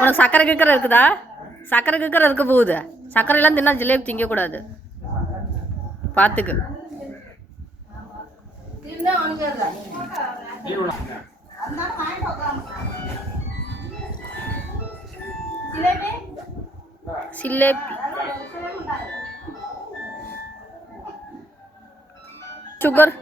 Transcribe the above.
உனக்கு சக்கரை கிக்கரை இருக்குதா? சக்கரை கிக்கரை இருக்க போகுது. சக்கரையெல்லாம் தின்னா ஜிலேபி திங்கக்கூடாது, பார்த்துக்கு. சிலேபி சுகர்